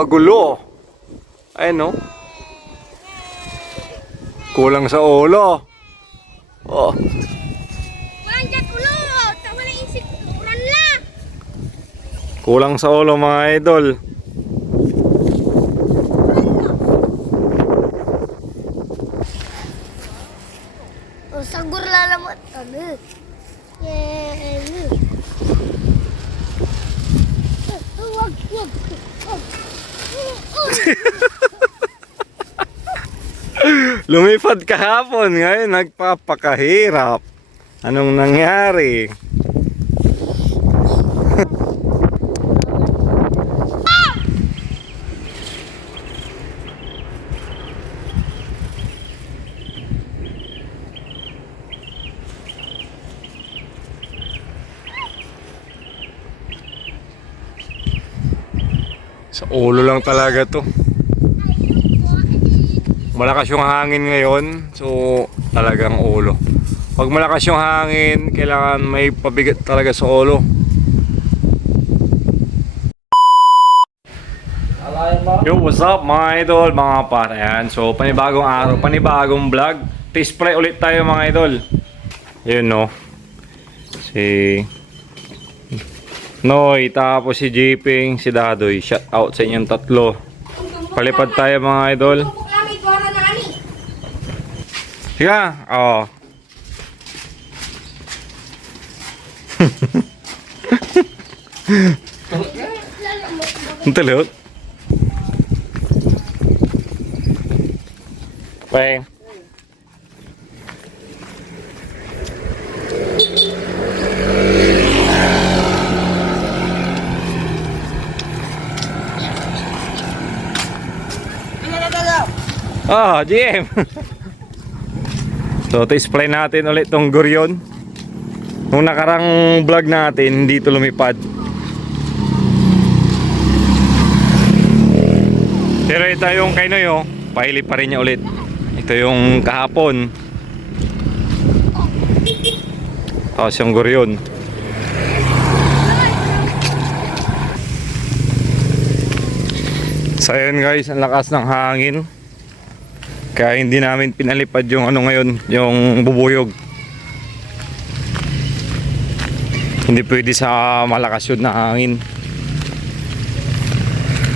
magulo. Ayun no. Kulang sa ulo. Oh. Walang dyan ulo. Walang isip. Ulan lang. Kulang sa ulo mga idol. O, sagur lalamat. Ano? Wag. Lumipad kahapon, ngayon nagpapakahirap. Anong nangyari? Sa ulo lang talaga to. Malakas yung hangin ngayon, so talagang ulo. Pag malakas yung hangin, kailangan may pabigat talaga sa ulo. Yo, what's up mga idol, mga par. Ayan, so panibagong araw, panibagong vlog. Display ulit tayo mga idol. Yun no. Si Noy, tapos si Jeeping, si Dadoy. Shout out sa inyong tatlo. Palipad tayo mga idol. Sige, oo. Ang talot. Bye. Oh, GM. So, display natin ulit tong Gurion. Nung nakarang vlog natin, hindi ito lumipad. Pero ito yung kay Noy, oh. Pahili pa rin niya ulit. Ito yung kahapon. Tapos yung Gurion. So, ayun guys, ang lakas ng hangin. Kaya hindi namin pinalipad yung ano ngayon, yung bubuyog. Hindi pwede sa malakas yun na hangin.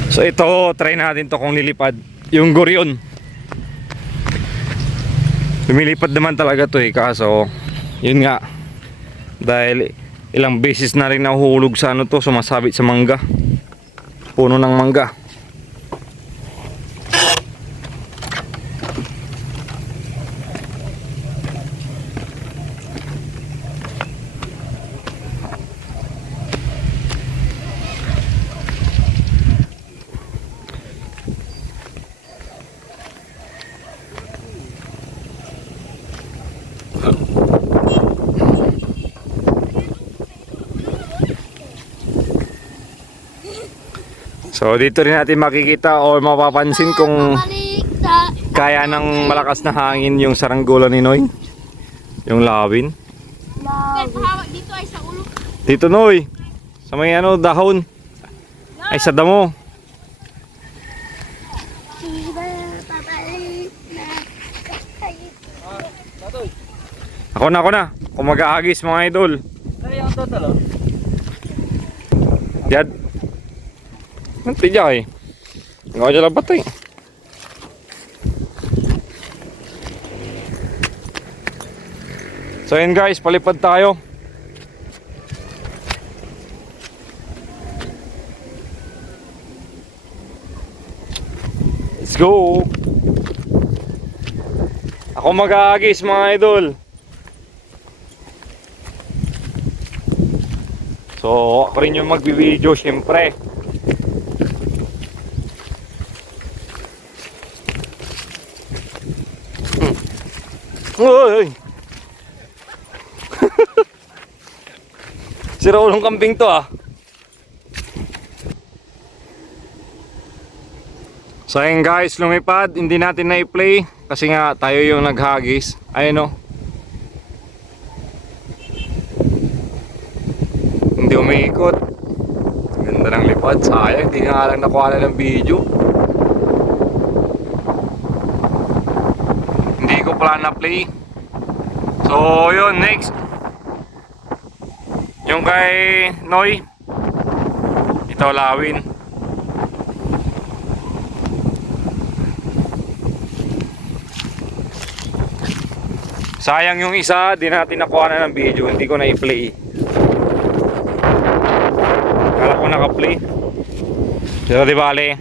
So ito, try natin to kung lilipad. Yung Gurion. Lumilipad naman talaga to eh, kaso yun nga. Dahil ilang beses na rin nahuhulog sa ano to, sumasabit sa mangga. Puno ng mangga. So dito rin natin makikita o mapapansin kung kaya ng malakas na hangin yung saranggola ni Noy. Yung lawin. Dito ay sa ulo. Dito Noy. Sa may ano, dahon. Ay sa damo. Ako na. Kung mag-aagis mga idol. Kaya yung total, oh. Yad. Nanti dyan eh. Nga dyan lang batay. So yun guys, palipad tayo. Let's go. Ako mag-aagis mga idol. So ako rin yung magbibideo syempre. Uy! Sira ulong kambing to ah. So ayun guys, lumipad. Hindi natin na-play kasi nga tayo yung naghagis. Ayun o. Hindi umiikot. Ganda. Ganda ng lipad. Sayang, hindi nga lang nakuha na ng video. Hindi ko pala na-play. So, yun, next. Yung kay Noy. Ito, lawin. Sayang yung isa, di natin nakuha na ng video. Hindi ko na i-play. Kala ko naka-play. Pero di bale.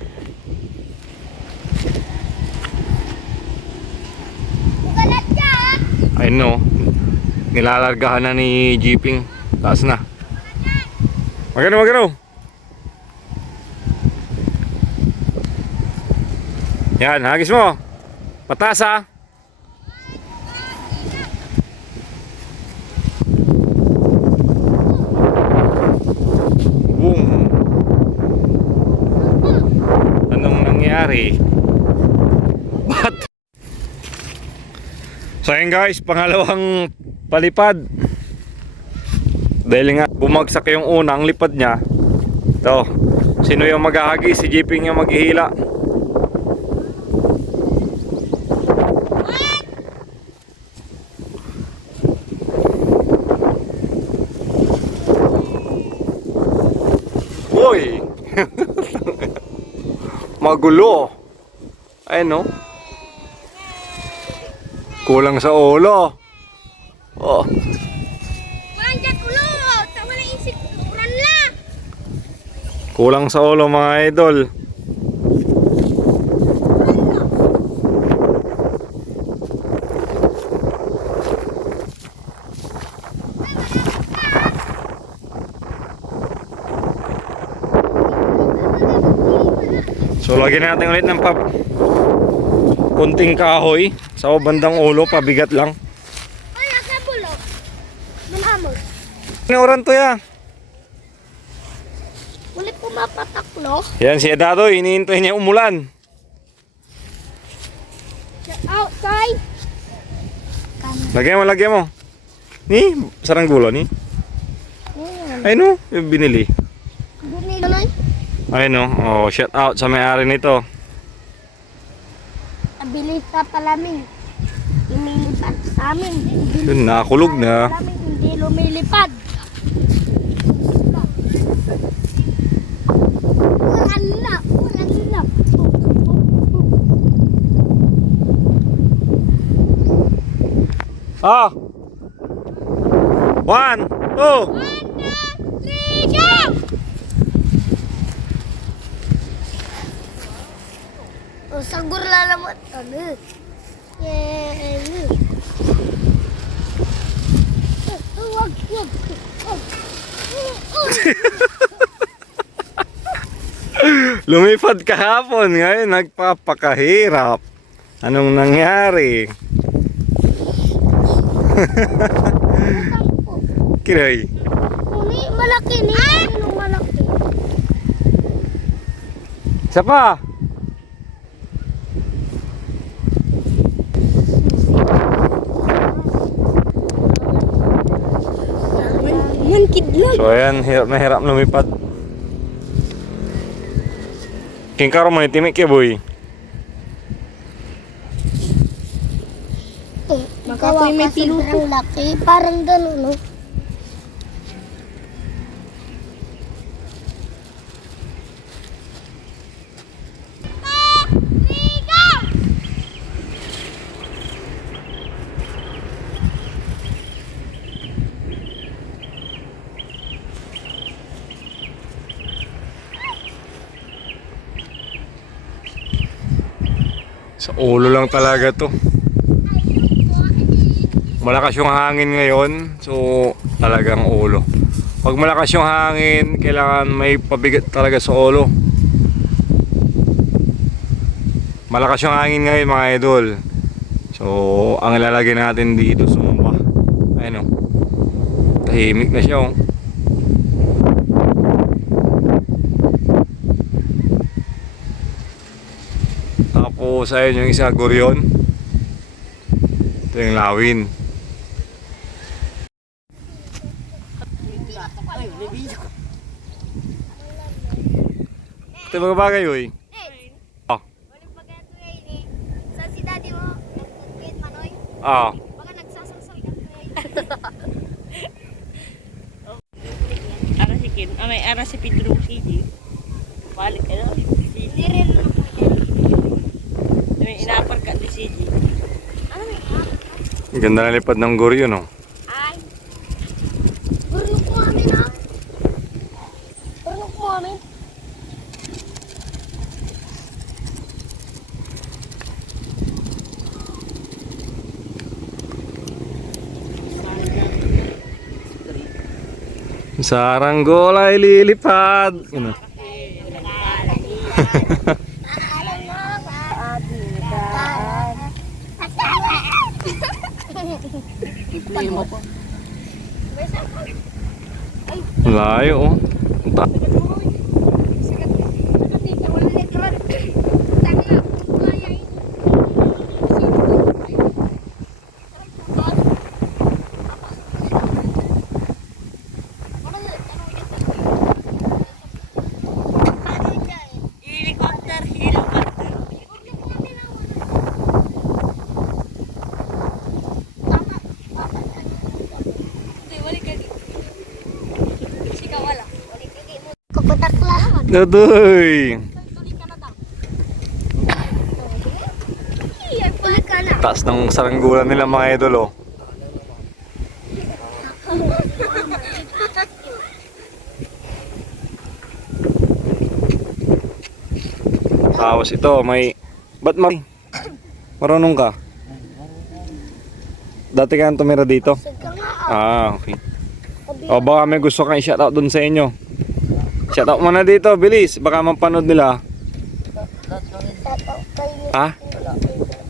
Bukalat ka! I know. Nilalargahan na ni Jeeping. Taas na. Magano. Yan, hagis mo. Pataas ha. Boom. Anong nangyari? Bat? So ayun guys, pangalawang palipad. Dahil nga bumagsak yung unang lipad niya. Ito, sino yung maghahagi? Si Jeeping yung maghihila. Uy! Magulo. Ayun no. Kulang sa ulo. Oh. Walang dyan ulo! Wala isip! Uran la! Kulang sa ulo mga idol. So lagyan natin ulit ng kunting kahoy sa bandang ulo, pabigat lang. Ay, asa bulok! Manhamot! Oran to ya. Wala pumapataklo. Yan si Edado, hinihintay niya umulan. Outside! Lagyan mo. Ni, sarang gulo ni. Ay no, yung binili. Bunilay. Ay no, oh, shout out sa may-ari nito. Abilis ka palamin. Lumilipad sa amin. Yun, nakakulog na. Palamin hindi lumilipad. Uran la! Ah! 1, 2. 1, 2, 3, go! O, sagur lalamat. Ano? Yeah. Wag. Lumipad kahapon, ngayon nagpapakahirap. Anong nangyari? Kiray. Ini malaki ni. Anong malaki? Isa pa. Mankidlag. So ayan, hirap na hirap lumipad. Kingkaro mo ni timik ya boy. Makapoy may piluto. Laki. Parang gano'n, no? Sa ulo lang talaga to. Malakas yung hangin ngayon, so talagang ulo. Pag malakas yung hangin, kailangan may pabigat talaga sa ulo. Malakas yung hangin ngayon mga idol. So ang ilalagay natin dito sumba. Ayun o. Tahimik na siya o. Tapos ayun yung isa guryon. Ito yung lawin. Ito mga bagay, uy. Oh. Walang pagkato eh. Sa si daddy mo, nag-get manoy. Ah. Baka nagsasalsal ka eh. Ara si Kim. May ara si Pedro City. Balik ka na. Hindi rin naman po yan. May inapar ka di City. Ano may hap? Ang ganda na lipad ng goryo, no? Ay. Burlok mo amin ha. Burlok mo amin. Saranggola ay lilipad. Ano? Alam mo ba? Layo, oh. Ta- Helicopter, helicopter. Kukutakla. Adoy! Ulit ka na. Taas ng saranggola nila mga idol, oh. Tapos ito, may... Ba't marunong ka? Dati ka nang tumira dito? Sige nga. Ah, okay. O baka may gusto kang i-shoutout dun sa inyo. Shoutout mo na dito, bilis. Baka mapanood nila. Ha?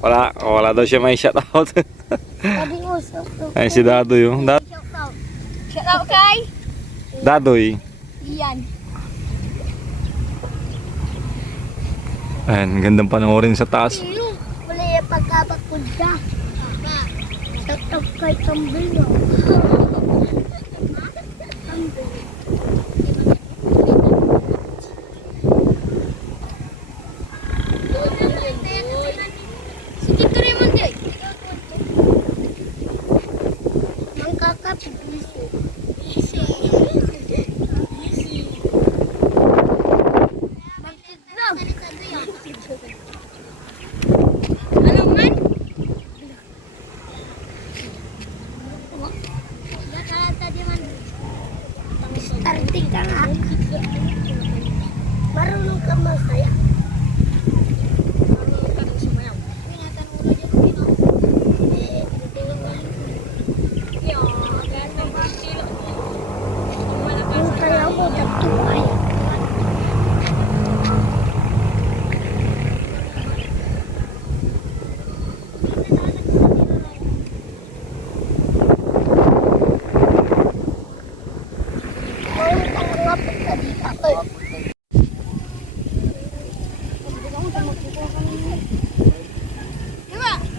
Wala. O, wala daw siya may shoutout. Sabi mo, shoutout. Ay, si Dadoy, oh. Shoutout. Shoutout kay? Dadoy. Iyan. Ayan, gandang panoorin sa taas. Sino? Wala yung pagkabakod ka. Shoutout kay Tambilo. Sige, tuloy mo din. Mangkakapit. Easy. Magtiglog. Ano man? Starting ka nga. Marunong ka masaya. Marunong ka nang sumayaw. Tinatanong mo dyan, sino? Yung sayaw ko, tagtuway.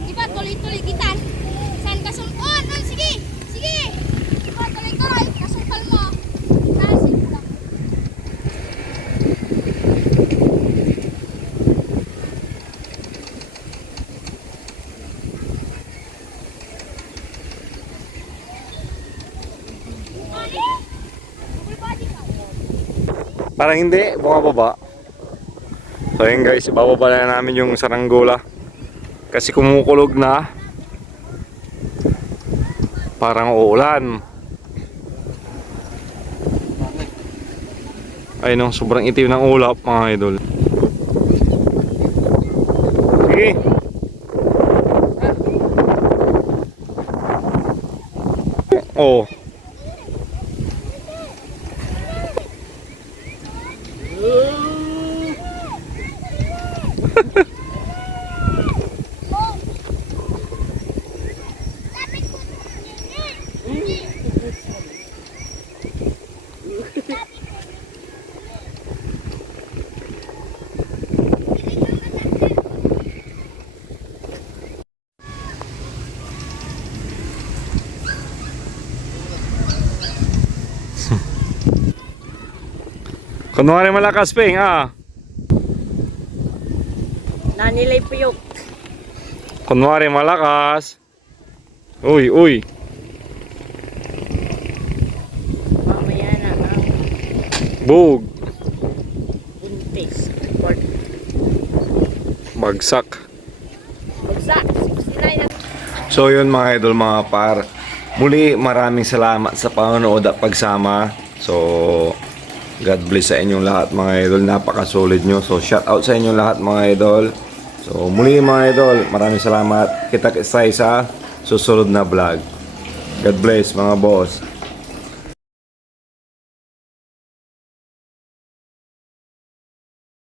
Diba, tuloy-tuloy kita. Saan ka sumpon? Oh, sige, sige. Diba, tuloy-tuloy. Kasumpal mo. Tasin mo lang. Parang hindi, bumababa. So yun guys, ibababa na namin yung saranggola. Kasi kumukulog na. Parang uulan. Ayun no, sobrang itim ng ulap mga idol. Sige. Oh. Kunwari malakas ping, ah. Nanilay puyok. Kunwari malakas. Uy, uy. Mamaya na ang Bug. buntis. Bagsak. Bagsak. Sinay na. So yun mga idol, mga par. Muli maraming salamat sa panonood at pagsama. So God bless sa inyong lahat mga idol. Napaka-solid nyo. So shout out sa inyong lahat mga idol. So muli mga idol, maraming salamat. Kita-kits tayo sa susunod na vlog. God bless mga boss.